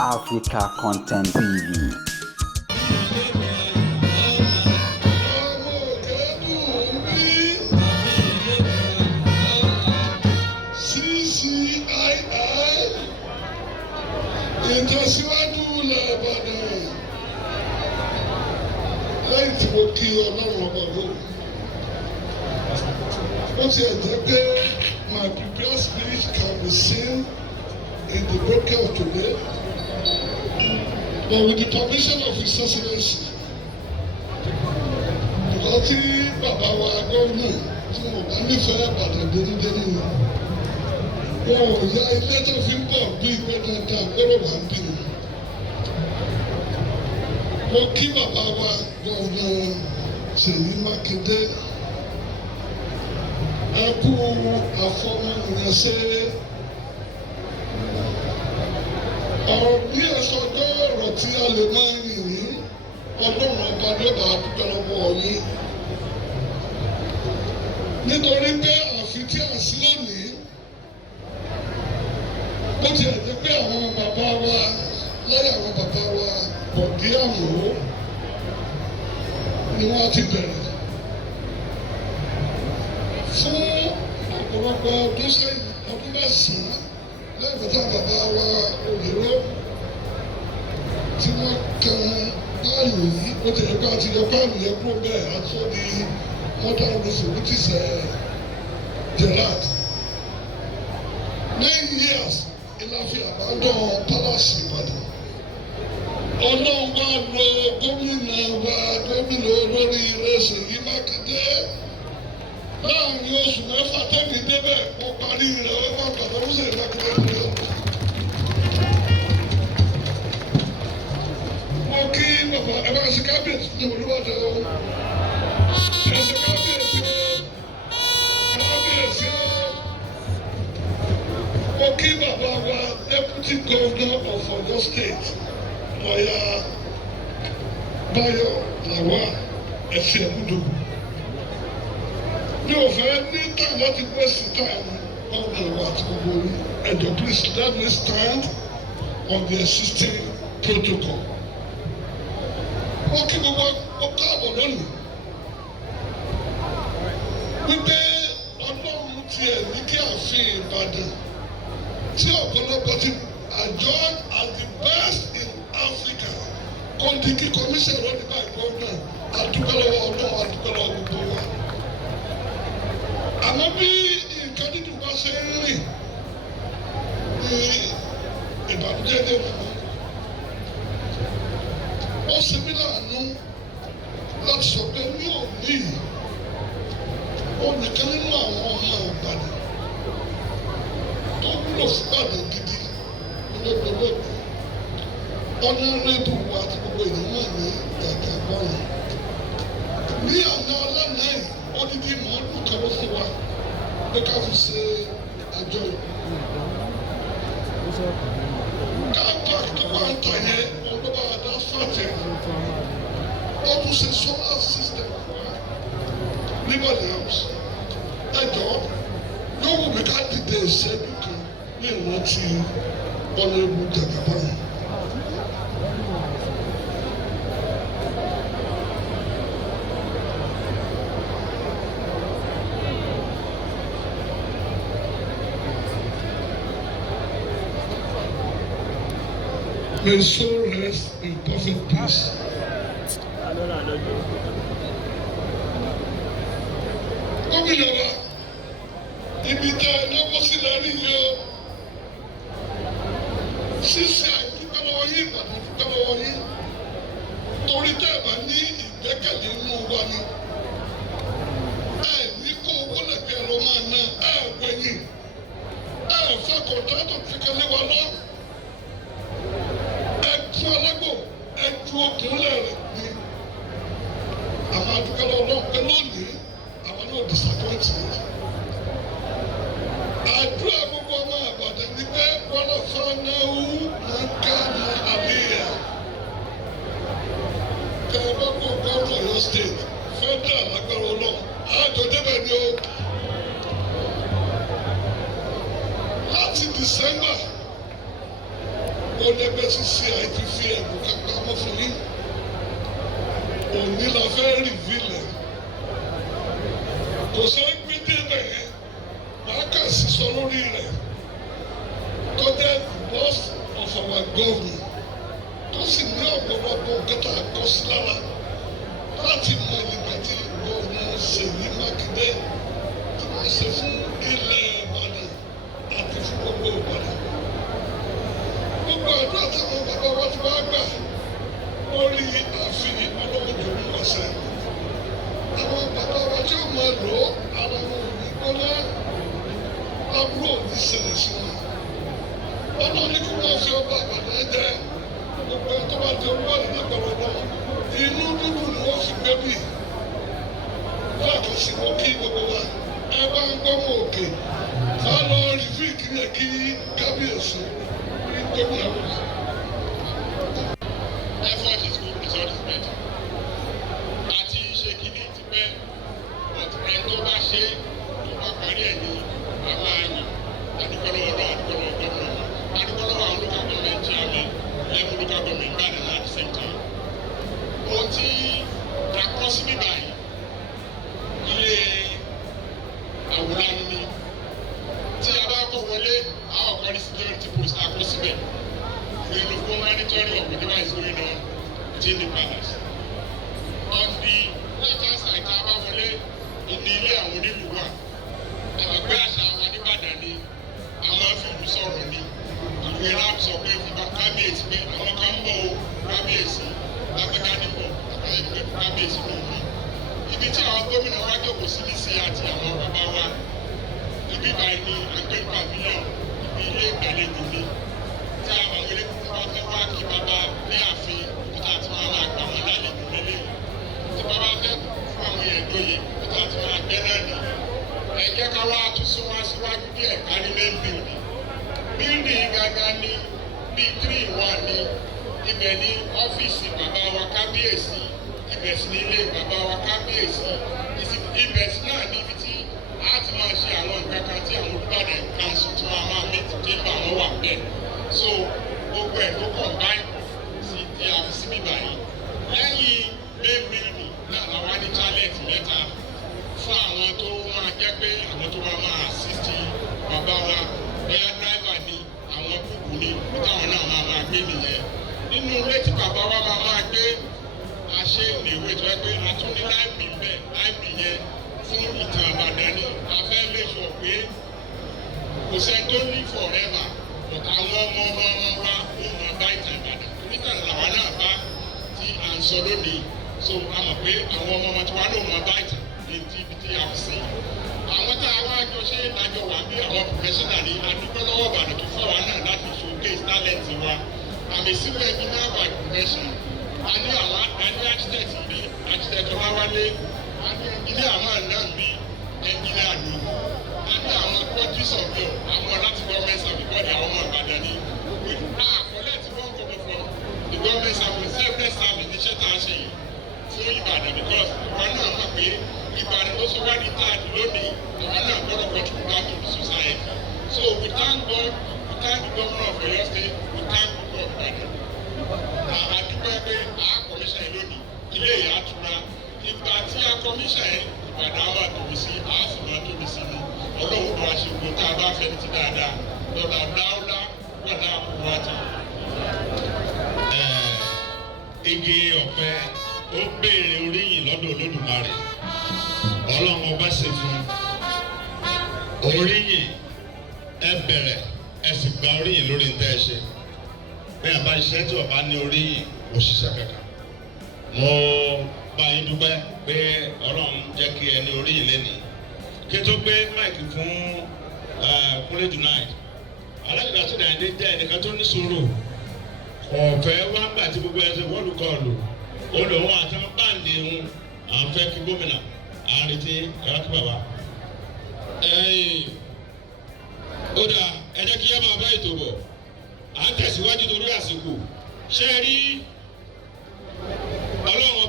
Africa Content TV. Ìtẹ̀síwájú ilẹ̀ Ìbàdàn lẹ́yìn tí mo kí Ọlọ́run ọba lóhùn. Ó ti ẹ̀ jẹ́ pé my prepared speech can be seen in the broadcast today, but with the permission of His Excellency, because tí bàbá wa gómìnà tí mo bá nífẹ̀ẹ́ Ìbàdàn dénúdénú ni wọn ò ya ilé tó fi ń bọ̀ bí ìwé dandan gbọ́dọ̀ wà ń bí mi. Mo kí bàbá wa gómìnà Ṣèyí Mákindé ẹ kú àfọmọ́nìyànṣe ọ̀rọ̀ bí ẹ̀sọ́ ọjọ́ ọ̀rọ̀ tí a lè máa rìn ní Ọlọ́run ọba ní ọba àdúgbò lọ́wọ́ yín nítorí pé àfi tí a sí lónìí bó ti ẹ̀ jẹ́ pé àwọn bàbá wa lẹ́yìn àwọn bàbá wa Bọ̀dé Àmọ́ ni wọ́n ti bẹ̀rẹ̀ fún ọ̀pọ̀lọpọ̀ ọdún sẹ́yìn ọdún mẹ́sàn-án lẹ́yìn tí bàbá wa Òyìnbó tí wọ́n kan báàlù yìí ó ti ẹ̀ka àti ìjọ báàlù yẹn kúrò bẹ́ẹ̀ àtúntò ní modern russell which is Gerard 9 years ìlàfi àbádọ́ palace Ìbàdàn. Ọlọ́run wá lo gómìnà olórí ilẹ̀ Ṣèyí Mákindé láàrin oṣù mẹ́fà tẹ́lẹ̀ débẹ̀ wọ́n parí rẹ̀ wọ́n bá bàbá Ṣèyí Mákindé lọ. Mo kí bàbá ẹ bá ṣe kábíyèsí ní Olúbàdàn o. Ẹ ṣe kábíyèsí o. Kábíyèsí o. Mo kí bàbá wa Deputy Governor of Oyo State, Lọ́yà Báyọ̀ Lawal Ẹ̀fẹ̀múdò. Mi ò fẹ́ ní time láti waste time ọ̀nà ìwà àti gbogbo orí. Ẹ̀jọ̀ please let me stand on the existing protocol. Wọ́n kí gbogbo ọkọ̀ àbọ̀ lónìí. Wípé Ọlọ́run tiẹ̀ ní kí ààfin Ìbàdàn tí ọ̀pọ̀lọpọ̀ ti adjudged as the best in Africa kọ́ńtìkì commission lónìí báyìí gómìnà àdúgbò lọ́wọ́ Ọlọ́run àdúgbò lọ́wọ́ gbogbo wa. Àmọ́ bí nǹkan dídùn bá ṣe ń rìn ní ìbànújẹ́ dé fún mi. Ó ṣe mí láàánú láti sọ pé ní òní ó nìkan nínú àwọn ọmọ Ìbàdàn tó wúlò fún Ìbàdàn gidi lóògbé ọ̀nàrẹ́bù wa àti gbogbo ènìyàn ní Gàgà bọ́ọ̀lù. Ní àná ọlọ́nà yìí odidi màálù kan ló fún wa pé ká fi ṣe àjọyọ̀. Káàpàk tó wà ń tà yẹn ọlọ́ba àdá fàtẹ̀ ó tún ṣe solar system fún wa nígbàdàn house. Ẹ jọ̀ọ́ yóò wù mí ká dìde ìṣẹ́jú kan ní ìrántí ọ̀nàrẹ́bù Gàgà bọ́ọ̀lù. May his soul rest in perfect peace. Gómìnà wa, ibi tẹ ẹ lọ́wọ́ sí lẹ́rìí yìí o. Ṣíṣe àìdúpẹ́ lọ́wọ́ yín Ìbàdàn dúpẹ́ lọ́wọ́ yín. Torí tẹ́ ẹ bá ní ìgbẹ́kẹ̀lé inú wa ni. Ẹ ní kó owó lẹ́gbẹ̀ẹ́ lọ máa ná ẹ wẹ̀yìn. Ẹ fẹ́ kọ̀ǹtátọ̀ kíkan lé wa lọ. Fún alágbò ẹjú okùnlẹ̀ rẹ̀ ni àwọn adúgbò ọlọ́run pé lónìí àwọn náà disappoint me. Àdúrà gbogbo ọmọ Ìbàdàn ni pé wọ́n lọ fọ́ náwó máa ń ká ní àbíyá. Kẹ̀rẹ́ bá kó gómìnà Ọ̀yọ́ state federal lágbára ọlọ́run àjọ débẹ̀ ni o. Láti December jẹ́ pé sísè àìtí fi ẹ̀rù kápá mọ́ fún yín òní la fẹ́ rìvílẹ̀ kò sẹ́ gbé débẹ̀ yẹn màá kà sísọ lórí rẹ̀ tó jẹ́ boss of our government tó sì ní ọ̀pọ̀lọpọ̀ kẹta àkọsí lára láti mọ ìgbà tí gómìnà Ṣèyí Mákindé tí wọ́n ṣe fún ilẹ̀ Ìbàdàn àti fún gbogbo Ìbàdàn. Gbogbo àdúrà táwọn bàbá wa ti wá gbà lórí ààfin ọlọ́mọdé ọ̀sẹ̀. Àwọn bàbá wa tí ó máa lò ó ara wọn ò ní gbọ́ná àbúrò ní ṣẹlẹ̀ sí wọn. Ọlọ́run ní kí wọ́n fi ọba Ìbàdàn jẹ́ gbogbo ẹ̀ tó bá di owó ẹ̀ lágbàdo náà. Inú dúdú ni wọ́n fi gbé bí. Láàkì sí wọn kí gbogbo wa ẹ bá ń gbọ́ mọ́ òkè. Ká lọ rìvíì kiri ẹ̀ kí kábíyèsí ní gómìnà wọn. Effort is good, result is better. Àti ṣe kìíní ti pẹ́, ẹni tó bá ṣe tó bá parí ẹ̀ ní àwọn àyè. Adúgbò lọ́wọ́ náà, adúgbò lọ́wọ́ gómìnà. Adúgbò lọ́wọ́ àwọn local government chairman, level local government Ìbàdàn at the same time. Ohun tí a kọ́ sí bíbá yìí, ilé àwòrán ni. Tí a bá kọ́ wọlé, a ó kọ́ ní security post a kọ́ síbẹ̀. We will go monitoring of whatever is going on within the palace. On the left-hand side, tá a bá wọlé, ní ilé àwọn onílù wà. Àgbẹ̀ àṣà àwọn Adébàdàn ni àwọn fìlú sọ̀rọ̀ ni. Àwọn ìlà sọ pé fún kábíyèsí pé àwọn kan ń bọ̀ o kábíyèsí lágbẹ́ká níbọ̀ àgbẹ̀ kábíyèsí ló wí. Ibi tí àwọn gómìnà wá jókòó sí nísìnyí àti àwọn bàbá wa. Ibi báyìí ni àgbẹ̀ pavilion, ibi ilé ìgbàlejò ni. Tí àwọn elékùn bá fẹ́ wá kí bàbá ní ààfin níta tí wọ́n máa gbà wọ́n lálejò lélẹ̀. Tí bàbá fẹ́ fún àwọn èèyàn lóye níta tí wọ́n á gbẹ́ náà nì. Ẹ jẹ́ ká wá tún sún wá síwájú díẹ̀ kárí main building. Building gangan ní bíi 3-in-1 ní ibẹ̀ ní ọ́fíìsì bàbá wa kábíyèsí, ibẹ̀ sì ní ilé bàbá wa kábíyèsí, ibẹ̀ sì náà níbi tí a ti máa ṣe àwọn nǹkan kan tí àwọn Olúbàdàn council tí wọ́n á máa mí tí àwọn wà bẹ́ẹ̀. So gbogbo ẹ̀ ló combine sí ti àfi sí bíbá yìí. Lẹ́yìn main building náà làwọn ní toilet mẹ́ta fún àwọn tó máa jẹ́ pé àwọn tó máa assist bàbá wa bóyá driver ni àwọn kúkú ni táwọn náà máa gbé nìyẹn. Nínú ilé tí bàbá wa máa gbé àṣẹ ìwé tó yẹ pé a tún ní láìpì bẹ́ẹ̀ láìpì yẹn fún ìtàn Ìbàdàn ni a fẹ́ lè sọ pé kò sẹ́ni tó ní forever. Àwọn ọmọ wa ó máa bá ìtàn Ìbàdàn nígbà làwọn náà bá tí à ń sọ lónìí so a mọ̀ pé àwọn ọmọ tiwa náà máa bá ìtàn ní ti ibi tí a fi sí. Àwọn tá a wá jọ ṣe lájọ wà bí àwọn professional ní adúgbò lọ́wọ́ Ìbàdàn tó fẹ́ wa náà láti showcase talent wa. Àmì civil engineer by profession. A ní àwọn architect bí architect Ọláwálé, a ní engineer àwọn náà bí engineer Àdó. A ní àwọn quantity surveyor àwọn láti government service body àwọn ọmọ Ìbàdàn ní. We collect one copy from the government service selfless service iṣẹ́ tá a ṣe yìí fún Ìbàdàn because àwọn náà mọ̀ pé Ìbàdàn ló sọ wá ní táàdì lónìí àwọn náà gbọ́dọ̀ contribute back to the society. So we thank God, we thank the governor of Oyo State, we thank the God of Ìbàdàn. Àdúgbò pé a commission yìí lónìí ilé ìyá àtúrà ìgbà tí a commission yìí Ìbàdàn á máa tóbi sí a sì máa tóbi sí ni. Ọlọ́run bá ṣe gbogbo tá a bá fẹ́ ti dáadáa lọ́la dáúdá wà náà kú wá tì. Igi ọ̀pẹ ó béèrè oríyìn lọ́dọ̀ Olódùmarè. Ọlọ́run ọba ṣe fún oríyìn ẹ bẹ̀rẹ̀ ẹ sì gba oríyìn lórí ntẹ́ ẹ ṣe. Bí a bá ṣiṣẹ́ tí ọba ní oríyìn kò ṣiṣẹ́ kankan. Mo bá yín dúpẹ́ pé Ọlọ́run jẹ́ kí ẹ ní oríyìn lénìí. Kí n tó gbé máìkì fún Kúnlé Junaid, alágbèbá tó dàn dé jẹ́ ẹnìkan tó ní sùúrù. Ọ̀fẹ́ wá gbà tí gbogbo ẹsẹ̀ wọ́ọ̀lù kọlù. Olùwọ́n àti báńdì ń àfẹ́ kí gómìnà àrètí ẹ̀rọ kí bàbá. Ó dáa, ẹ jẹ́ kí ẹ máa bá ètò bọ̀. À ń tẹ̀síwájú torí àsìkò. Ṣé ẹ rí